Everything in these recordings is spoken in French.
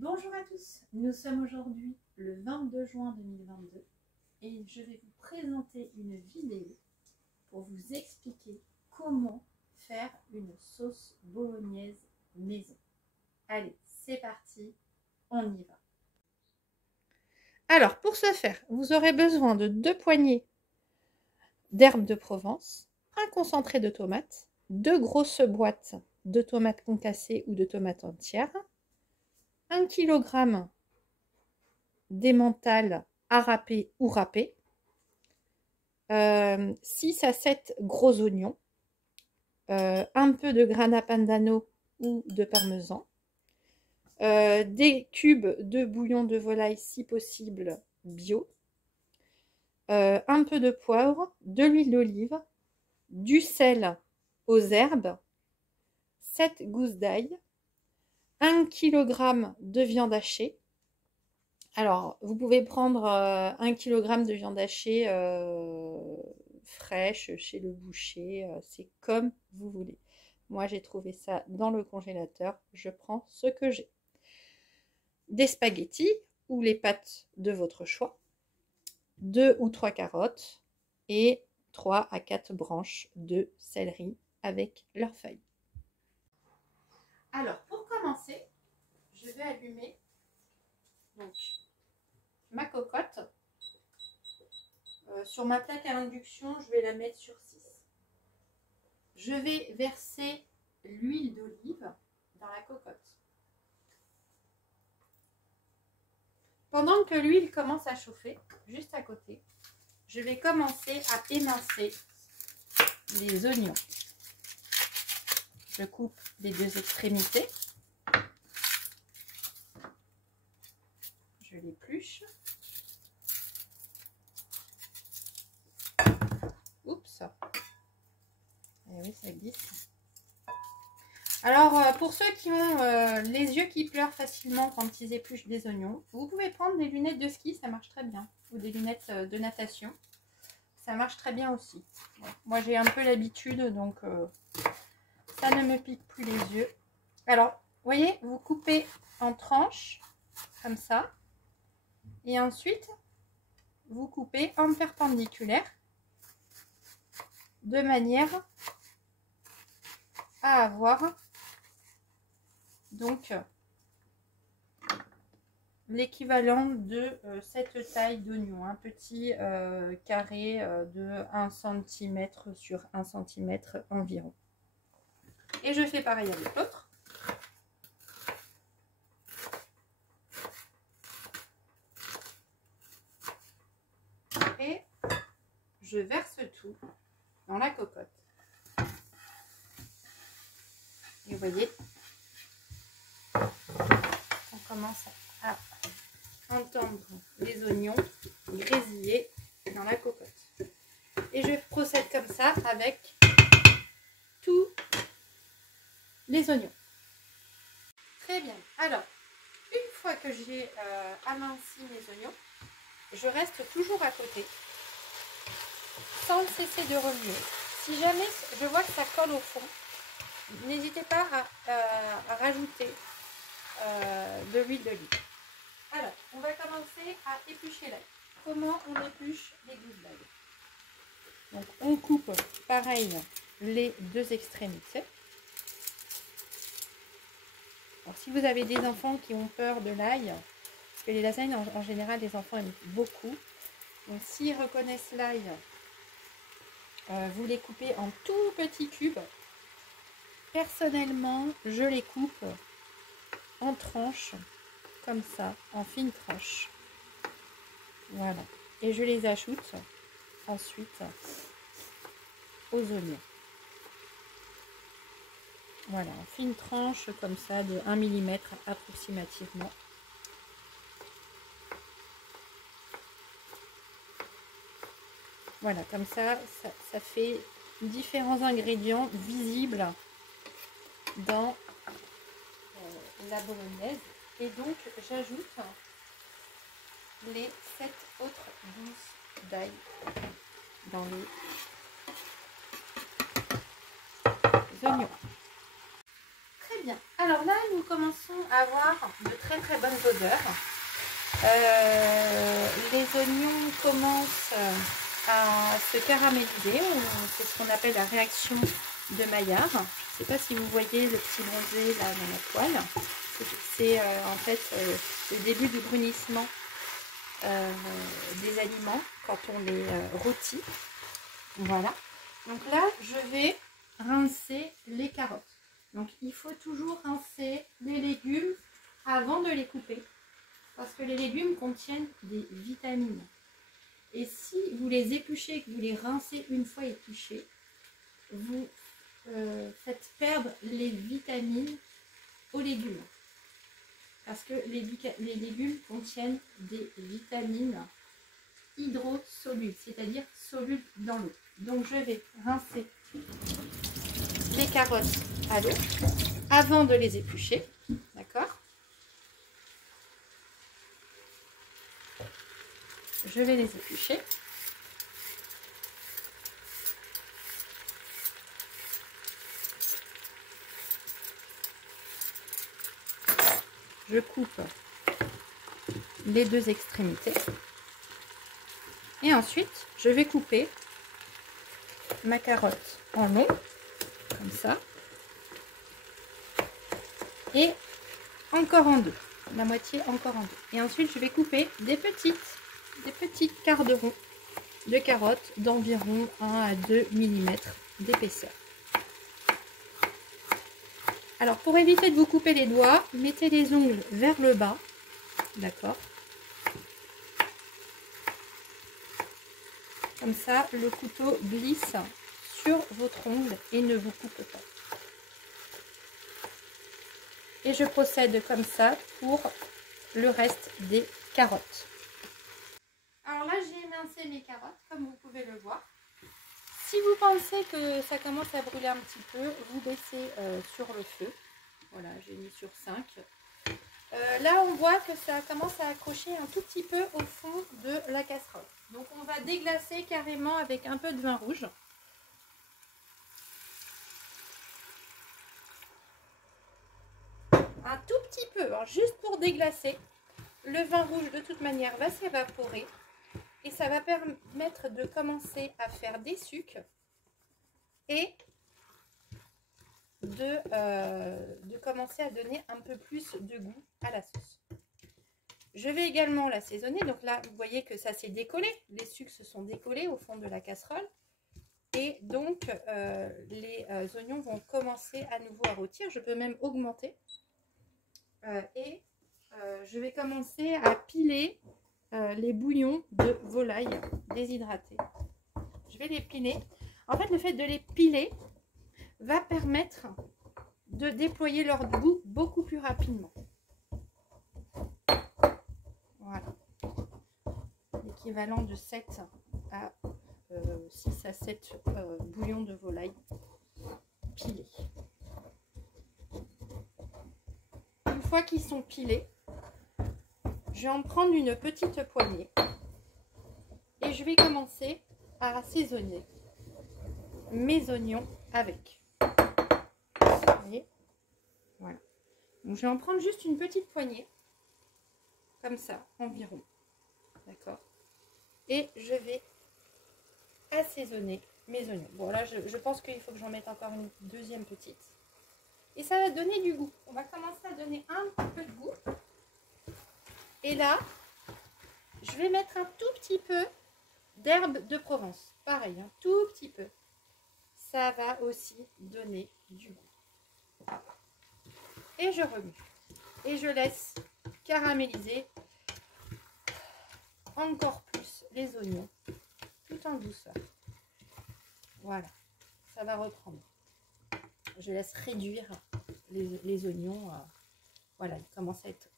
Bonjour à tous, nous sommes aujourd'hui le 22 juin 2022 et je vais vous présenter une vidéo pour vous expliquer comment faire une sauce bolognaise maison. Allez, c'est parti, on y va. Alors, pour ce faire, vous aurez besoin de 2 poignées d'herbes de Provence, un concentré de tomates, 2 grosses boîtes de tomates concassées ou de tomates entières, 1 kg d'emmental à râper ou râpé, 6 à 7 gros oignons, un peu de grana padano ou de parmesan, des cubes de bouillon de volaille si possible bio, un peu de poivre, de l'huile d'olive, du sel aux herbes, 7 gousses d'ail, 1 kg de viande hachée. Alors, vous pouvez prendre 1 kg de viande hachée fraîche chez le boucher, c'est comme vous voulez. Moi, j'ai trouvé ça dans le congélateur, je prends ce que j'ai. Des spaghettis ou les pâtes de votre choix, 2 ou 3 carottes et 3 à 4 branches de céleri avec leurs feuilles. Alors, pour commencer, je vais allumer donc ma cocotte. Sur ma plaque à induction, je vais la mettre sur 6. Je vais verser l'huile d'olive dans la cocotte. Pendant que l'huile commence à chauffer, juste à côté, je vais commencer à émincer les oignons. Je coupe les 2 extrémités. Je l'épluche. Oups. Et oui, ça glisse. Alors, pour ceux qui ont les yeux qui pleurent facilement quand ils épluchent des oignons, vous pouvez prendre des lunettes de ski, ça marche très bien. Ou des lunettes de natation, ça marche très bien aussi. Bon, moi, j'ai un peu l'habitude, donc ça ne me pique plus les yeux. Alors, vous voyez, vous coupez en tranches, comme ça. Et ensuite, vous coupez en perpendiculaire, de manière à avoir donc l'équivalent de cette taille d'oignon, un petit carré de 1 cm sur 1 cm environ. Et je fais pareil avec l'autre. Et je verse tout dans la cocotte. Et vous voyez, on commence à entendre les oignons grésiller dans la cocotte. Et je procède comme ça avec tous les oignons. Très bien. Alors, une fois que j'ai aminci mes oignons, je reste toujours à côté, sans cesser de remuer. Si jamais je vois que ça colle au fond, n'hésitez pas à rajouter de l'huile d'olive. Alors, on va commencer à éplucher l'ail. Comment on épluche les gousses d'ail? Donc, on coupe pareil les 2 extrémités. Alors, si vous avez des enfants qui ont peur de l'ail, parce que les lasagnes en général, les enfants aiment beaucoup. Donc, s'ils reconnaissent l'ail, vous les coupez en tout petits cubes. Personnellement, je les coupe en tranches, comme ça, en fines tranches. Voilà. Et je les ajoute ensuite aux oignons. Voilà, en fines tranches, comme ça, de 1 mm approximativement. Voilà, comme ça, ça fait différents ingrédients visibles dans la bolognaise. Et donc, j'ajoute les 7 autres gousses d'ail dans les oignons. Très bien. bien. Alors là, nous commençons à avoir de très très bonnes odeurs. Les oignons commencent à se caraméliser. C'est ce qu'on appelle la réaction de Maillard. Je ne sais pas si vous voyez le petit bronzé là dans la poêle. C'est en fait le début du brunissement des aliments quand on les rôtit. Voilà. Donc là, je vais rincer les carottes. Donc il faut toujours rincer les légumes avant de les couper. Parce que les légumes contiennent des vitamines. Et si vous les épluchez et que vous les rincez une fois épluchés, vous faites perdre les vitamines aux légumes. Parce que les légumes contiennent des vitamines hydrosolubles, c'est-à-dire solubles dans l'eau. Donc je vais rincer les carottes à l'eau avant de les éplucher. D'accord ? Je vais les éplucher. Je coupe les deux extrémités. Et ensuite, je vais couper ma carotte en long, comme ça. Et encore en deux. La moitié encore en deux. Et ensuite, je vais couper des petites quarts de rond de carottes d'environ 1 à 2 mm d'épaisseur. Alors, pour éviter de vous couper les doigts, mettez les ongles vers le bas, d'accord? Comme ça, le couteau glisse sur votre ongle et ne vous coupe pas. Et je procède comme ça pour le reste des carottes. Alors là, j'ai émincé mes carottes, comme vous pouvez le voir. Si vous pensez que ça commence à brûler un petit peu, vous baissez sur le feu. Voilà, j'ai mis sur 5. Là, on voit que ça commence à accrocher un tout petit peu au fond de la casserole. Donc, on va déglacer carrément avec un peu de vin rouge. Un tout petit peu, hein, juste pour déglacer. Le vin rouge, de toute manière, va s'évaporer. Et ça va permettre de commencer à faire des sucs et de commencer à donner un peu plus de goût à la sauce. Je vais également l'assaisonner. Donc là, vous voyez que ça s'est décollé. Les sucs se sont décollés au fond de la casserole. Et donc, les oignons vont commencer à nouveau à rôtir. Je peux même augmenter. Je vais commencer à piler les bouillons de volaille déshydratés. Je vais les piler. En fait, le fait de les piler va permettre de déployer leur goût beaucoup plus rapidement. Voilà. L'équivalent de 6 à 7 bouillons de volaille pilés. Une fois qu'ils sont pilés, je vais en prendre une petite poignée et je vais commencer à assaisonner mes oignons avec. Vous voyez ? Voilà. Donc je vais en prendre juste une petite poignée, comme ça, environ. D'accord ? Et je vais assaisonner mes oignons. Bon, là, je pense qu'il faut que j'en mette encore une deuxième petite. Et ça va donner du goût. On va commencer à donner un peu de goût. Et là, je vais mettre un tout petit peu d'herbe de Provence. Pareil, un tout petit peu. Ça va aussi donner du goût. Et je remue. Et je laisse caraméliser encore plus les oignons, tout en douceur. Voilà, ça va reprendre. Je laisse réduire les oignons. Voilà, ils commencent à être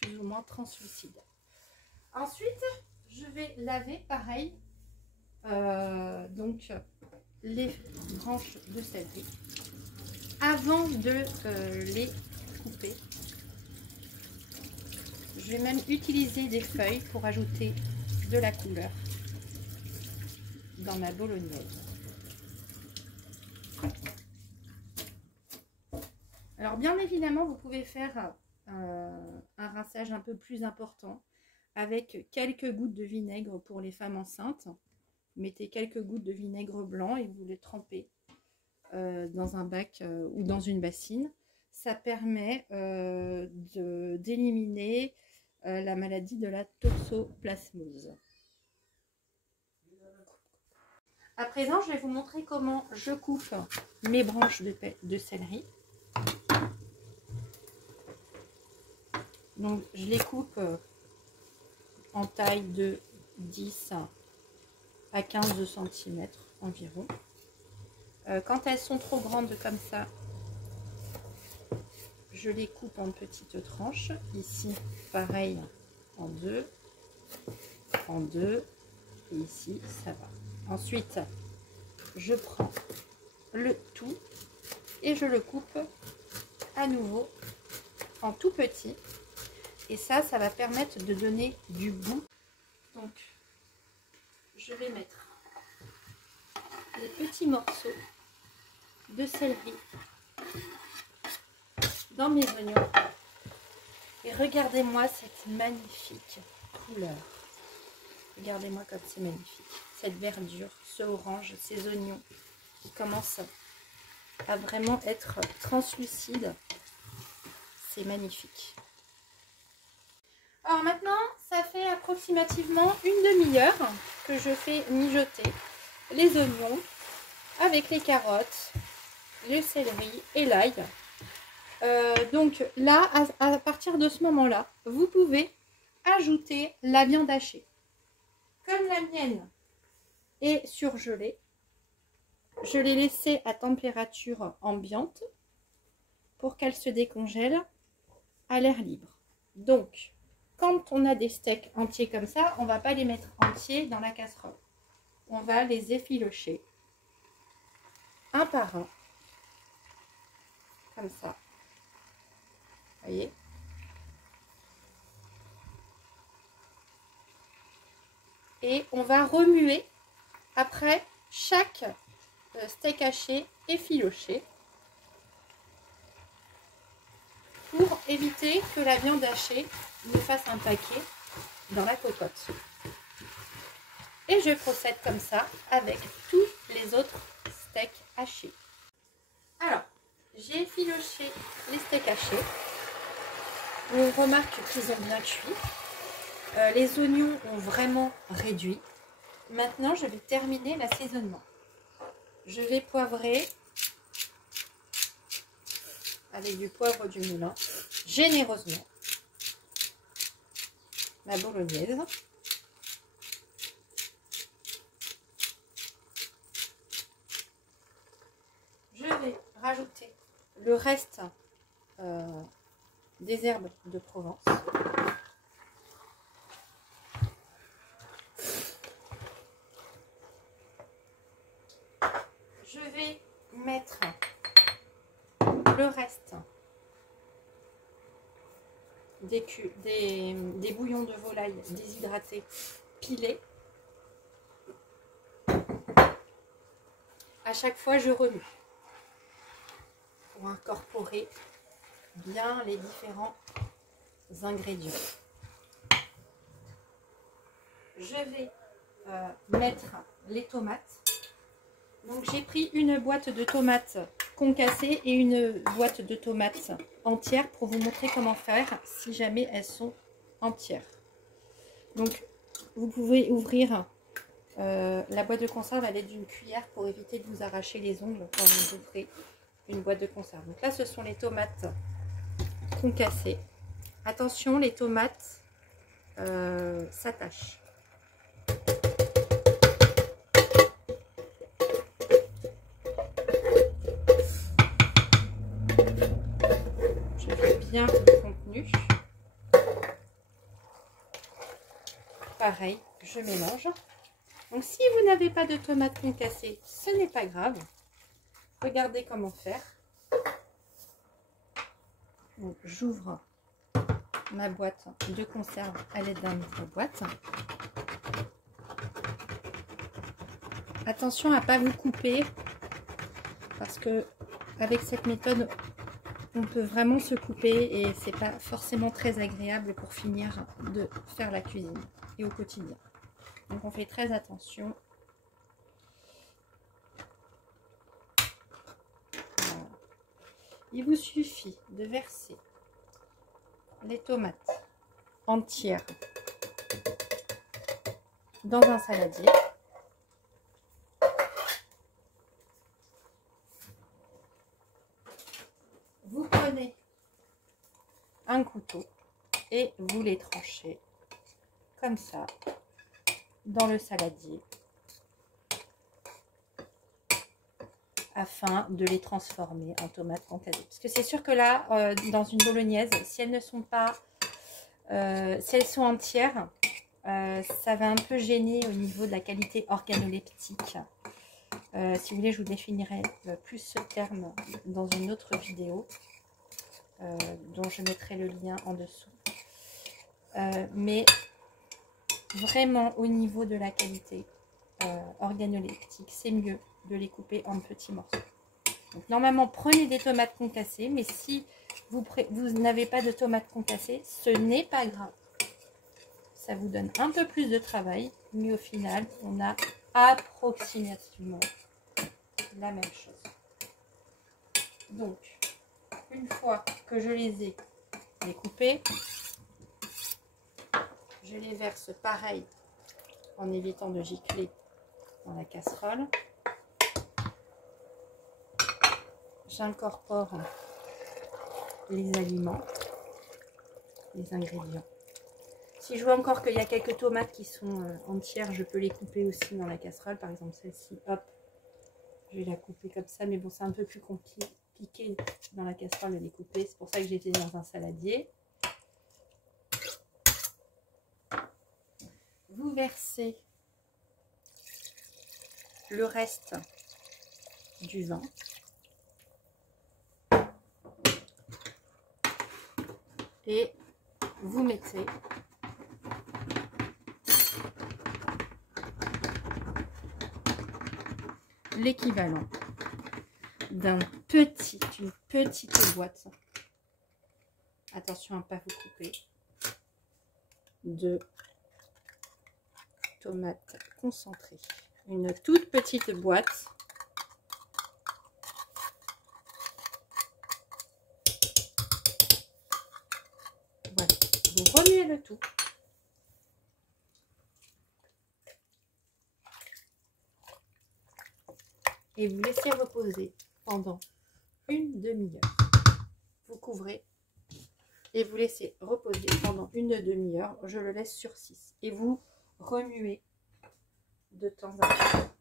plus ou moins translucides. Ensuite, je vais laver pareil donc les branches de céleri avant de les couper. Je vais même utiliser des feuilles pour ajouter de la couleur dans ma bolognaise. Alors bien évidemment, vous pouvez faire un rinçage un peu plus important avec quelques gouttes de vinaigre pour les femmes enceintes. Vous mettez quelques gouttes de vinaigre blanc et vous les trempez dans un bac ou dans une bassine. Ça permet d'éliminer la maladie de la toxoplasmose. À présent, je vais vous montrer comment je coupe mes branches de céleri. Donc, je les coupe en taille de 10 à 15 cm environ. Quand elles sont trop grandes comme ça, je les coupe en petites tranches. Ici, pareil, en deux, et ici, ça va. Ensuite, je prends le tout et je le coupe à nouveau en tout petit. Et ça va permettre de donner du goût. Donc, je vais mettre les petits morceaux de céleri dans mes oignons. Et regardez-moi cette magnifique couleur. Regardez-moi comme c'est magnifique. Cette verdure, ce orange, ces oignons qui commencent à vraiment être translucides. C'est magnifique. Alors maintenant, ça fait approximativement une demi-heure que je fais mijoter les oignons avec les carottes, le céleri et l'ail. Donc là, à partir de ce moment-là, vous pouvez ajouter la viande hachée. Comme la mienne est surgelée, je l'ai laissée à température ambiante pour qu'elle se décongèle à l'air libre. Donc, quand on a des steaks entiers comme ça, on ne va pas les mettre entiers dans la casserole. On va les effilocher un par un, comme ça. Vous voyez? Et on va remuer après chaque steak haché effiloché pour éviter que la viande hachée me fasse un paquet dans la cocotte. Et je procède comme ça avec tous les autres steaks hachés. Alors, j'ai effiloché les steaks hachés. On remarque qu'ils ont bien cuit. Les oignons ont vraiment réduit. Maintenant, je vais terminer l'assaisonnement. Je vais poivrer avec du poivre du moulin généreusement ma bolognaise. Je vais rajouter le reste des herbes de Provence. Je vais mettre le reste des bouillons de volaille déshydratés pilés. À chaque fois, je remue pour incorporer bien les différents ingrédients. Je vais mettre les tomates. Donc j'ai pris une boîte de tomates concassées et une boîte de tomates entières pour vous montrer comment faire si jamais elles sont entières. Donc vous pouvez ouvrir la boîte de conserve à l'aide d'une cuillère pour éviter de vous arracher les ongles quand vous ouvrez une boîte de conserve. Donc là ce sont les tomates concassées. Attention, les tomates s'attachent. Je fais bien le contenu. Pareil, je mélange. Donc si vous n'avez pas de tomates concassées, ce n'est pas grave. Regardez comment faire. J'ouvre ma boîte de conserve à l'aide d'un ouvre-boîte. Attention à ne pas vous couper parce que avec cette méthode, on peut vraiment se couper et c'est pas forcément très agréable pour finir de faire la cuisine et au quotidien. Donc on fait très attention. Voilà. Il vous suffit de verser les tomates entières dans un saladier. Vous prenez un couteau et vous les tranchez comme ça dans le saladier afin de les transformer en tomates concassées. Parce que c'est sûr que là, dans une bolognaise, si elles ne sont pas, si elles sont entières, ça va un peu gêner au niveau de la qualité organoleptique. Si vous voulez, je vous définirai plus ce terme dans une autre vidéo dont je mettrai le lien en dessous. Mais vraiment au niveau de la qualité organoleptique, c'est mieux de les couper en petits morceaux. Donc normalement, prenez des tomates concassées, mais si vous n'avez pas de tomates concassées, ce n'est pas grave. Ça vous donne un peu plus de travail, mais au final, on a approximativement la même chose. Donc, une fois que je les ai découpées, je les verse pareil en évitant de gicler dans la casserole. J'incorpore les aliments, les ingrédients. Si je vois encore qu'il y a quelques tomates qui sont entières, je peux les couper aussi dans la casserole. Par exemple, celle-ci, hop, je vais la couper comme ça. Mais bon, c'est un peu plus compliqué dans la casserole de les couper. C'est pour ça que j'ai été dans un saladier. Vous versez le reste du vin. Et vous mettez l'équivalent d'une petite boîte, attention à ne pas vous couper, de tomates concentrées. Une toute petite boîte. Voilà, vous remuez le tout. Et vous laissez reposer pendant une demi-heure. Vous couvrez et vous laissez reposer pendant une demi-heure. Je le laisse sur 6. Et vous remuez de temps à autre.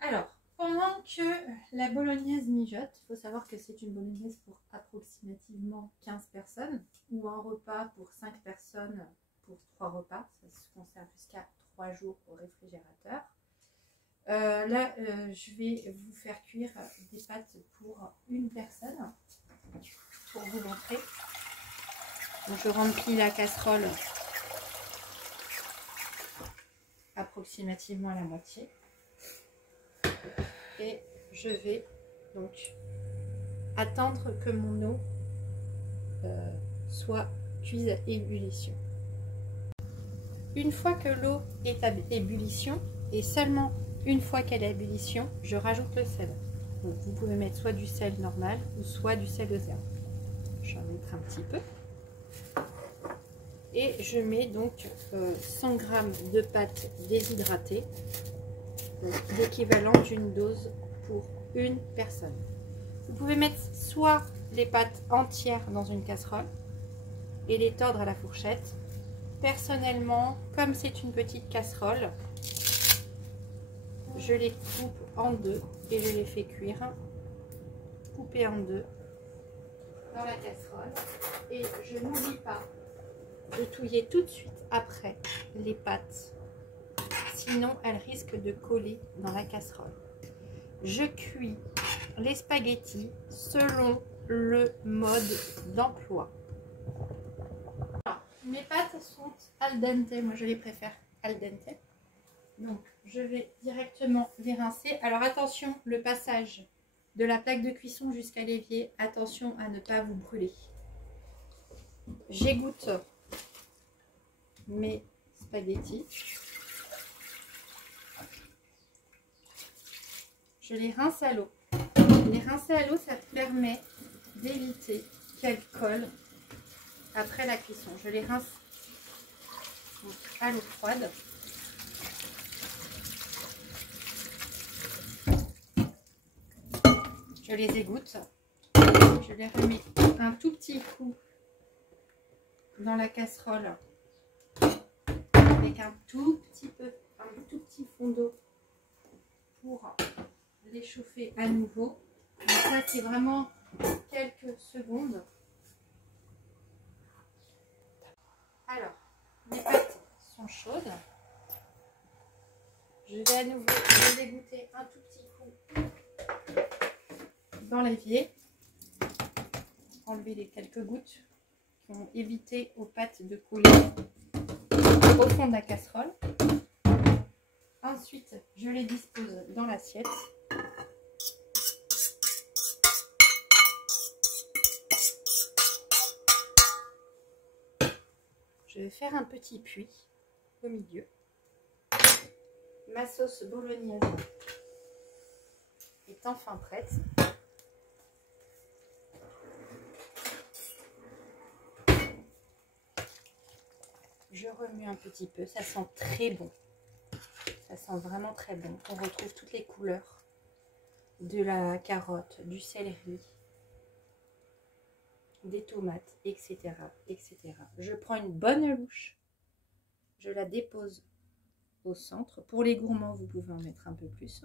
Alors, pendant que la bolognaise mijote, il faut savoir que c'est une bolognaise pour approximativement 15 personnes ou un repas pour 5 personnes pour 3 repas. Ça se conserve jusqu'à 3 jours au réfrigérateur. Là, je vais vous faire cuire des pâtes pour une personne pour vous montrer. Donc, je remplis la casserole approximativement à la moitié et je vais donc attendre que mon eau soit cuise à ébullition. Une fois que l'eau est à ébullition et seulement une fois qu'elle est à ébullition, je rajoute le sel. Donc vous pouvez mettre soit du sel normal ou soit du sel de zéro. Je vais en mettre un petit peu. Et je mets donc 100 g de pâte déshydratée, l'équivalent d'une dose pour une personne. Vous pouvez mettre soit les pâtes entières dans une casserole et les tordre à la fourchette. Personnellement, comme c'est une petite casserole, je les coupe en deux et je les fais cuire, coupées en deux dans la casserole. Et je n'oublie pas de touiller tout de suite après les pâtes, sinon elles risquent de coller dans la casserole. Je cuis les spaghettis selon le mode d'emploi. Mes pâtes sont al dente, moi je les préfère al dente. Donc je vais directement les rincer. Alors attention, le passage de la plaque de cuisson jusqu'à l'évier. Attention à ne pas vous brûler. J'égoutte mes spaghettis. Je les rince à l'eau. Les rincer à l'eau, ça permet d'éviter qu'elles collent après la cuisson. Je les rince à l'eau froide. Je les égoutte. Je les remets un tout petit coup dans la casserole avec un tout petit fond d'eau pour les chauffer à nouveau. Donc ça, c'est vraiment quelques secondes. Alors, mes pâtes sont chaudes. Je vais à nouveau les égoutter un tout petit coup dans l'évier. Enlever les quelques gouttes qui ont évité aux pâtes de couler au fond de la casserole. Ensuite, je les dispose dans l'assiette. Je vais faire un petit puits au milieu. Ma sauce bolognaise est enfin prête. Je remue un petit peu, ça sent très bon. Ça sent vraiment très bon. On retrouve toutes les couleurs de la carotte, du céleri, des tomates, etc., etc. Je prends une bonne louche, je la dépose au centre. Pour les gourmands, vous pouvez en mettre un peu plus.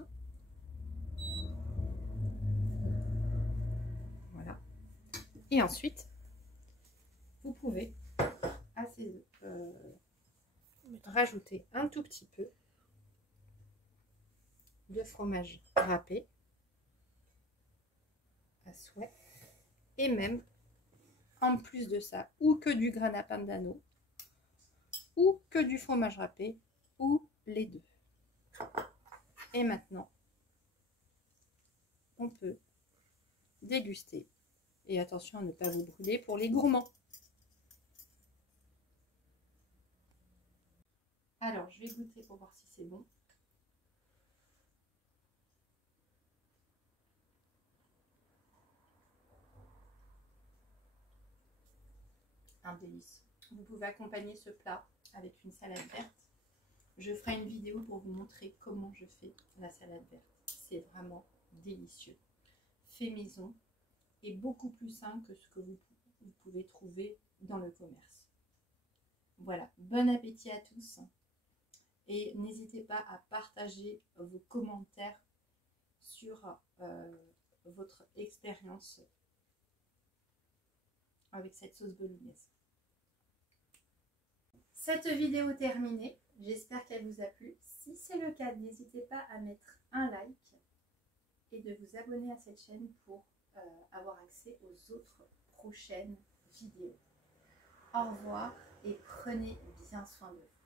Voilà. Et ensuite, vous pouvez rajouter un tout petit peu de fromage râpé à souhait, et même en plus de ça, ou que du grana padano, ou que du fromage râpé, ou les deux. Et maintenant, on peut déguster. Et attention à ne pas vous brûler pour les gourmands. Alors, je vais goûter pour voir si c'est bon. Un délice. Vous pouvez accompagner ce plat avec une salade verte. Je ferai une vidéo pour vous montrer comment je fais la salade verte. C'est vraiment délicieux. Fait maison et beaucoup plus simple que ce que vous pouvez trouver dans le commerce. Voilà, bon appétit à tous. Et n'hésitez pas à partager vos commentaires sur votre expérience avec cette sauce bolognaise. Cette vidéo terminée, j'espère qu'elle vous a plu. Si c'est le cas, n'hésitez pas à mettre un like et de vous abonner à cette chaîne pour avoir accès aux autres prochaines vidéos. Au revoir et prenez bien soin de vous.